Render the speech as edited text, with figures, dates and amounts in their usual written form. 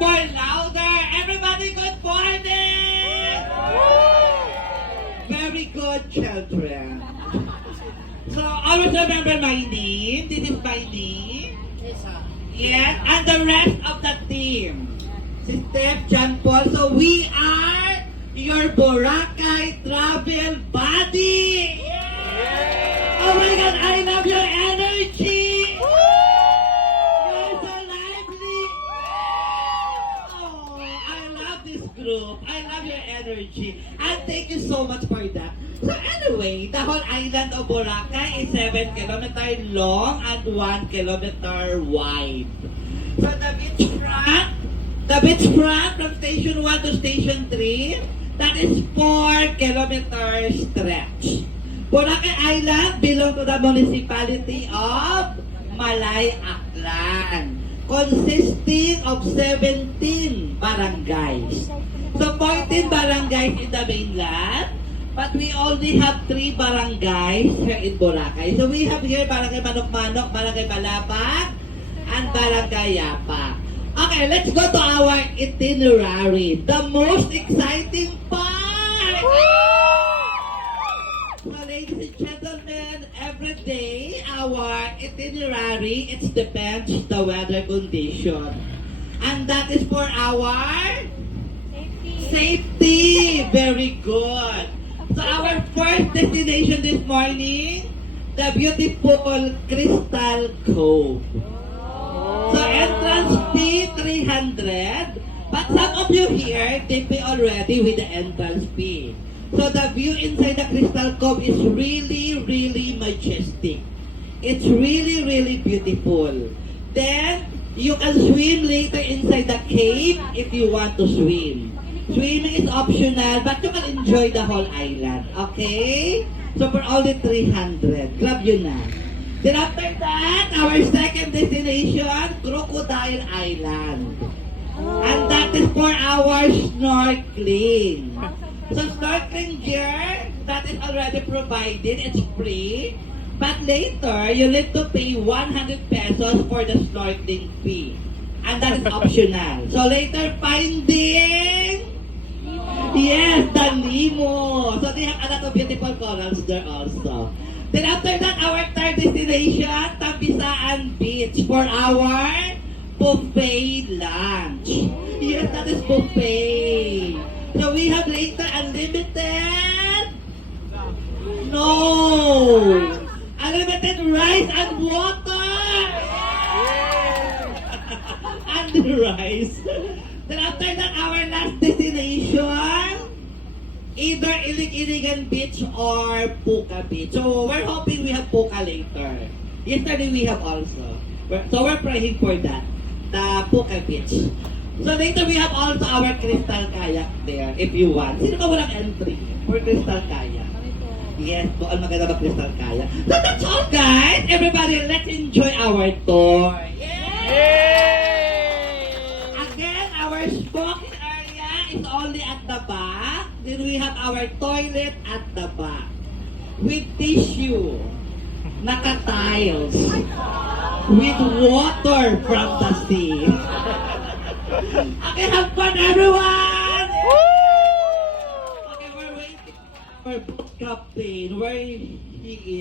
more louder. Everybody, good morning! Very good, children. So, always remember my name. This is my name. Yes, and the rest of the team. Si Steph, John Paul. So, we are your Boracay travel buddy. Oh my God, I love your energy. You're so lively. Oh, I love this group. I love your energy. And thank you so much for that. So anyway, the whole island of Boracay is 7 kilometers long and 1 kilometer wide. So the beachfront from station 1 to station 3, that is 4 kilometers stretch. Boracay Island belongs to the municipality of Malay Aklan, consisting of 17 barangays. So 14 barangays in the mainland, but we only have 3 barangays here in Boracay. So we have here Barangay Manok-Manok, Barangay Balapag, and Barangay Yapa. Okay, let's go to our itinerary. The most exciting part! So ladies and gentlemen, every day our itinerary, it depends the weather condition. And that is for our safety. Very good. So our first destination this morning, the beautiful Crystal Cove. So entrance fee 300, but some of you here, they pay already with the entrance fee. So the view inside the Crystal Cove is really, really majestic. It's really, really beautiful. Then, you can swim later inside the cave if you want to swim. Swimming is optional, but you can enjoy the whole island. Okay? So for only 300, grab yun na. Then after that, our second destination, Crocodile Island. And that is for our snorkeling. So snorkeling gear, that is already provided, it's free. But later, you need to pay 100 pesos for the snorkeling fee. And that is optional. So later, finding... Yes, the limo. So they have a lot of beautiful corals there also. Then after that, our third destination, Tapisaan Beach for our buffet lunch. Yes, that is buffet. So we have later unlimited? No! Unlimited rice and water! And rice. Then after that, our last destination, either Ilig-Iligan Beach or Puka Beach. So we're hoping we have Puka later. Yesterday we have also. So we're praying for that. The Puka Beach. So later we have also our Crystal Kayak there if you want. Sino ka walang entry for Crystal Kayak? Yes, doon maganda ba Crystal Kayak? So that's all guys. Everybody, let's enjoy our tour. Again, our smoking area is only at the back. Then we have our toilet at the back. With tissue. Naka-tiles. With water from the sea. Okay, have fun everyone! Okay, we're waiting for boat captain. Where he is.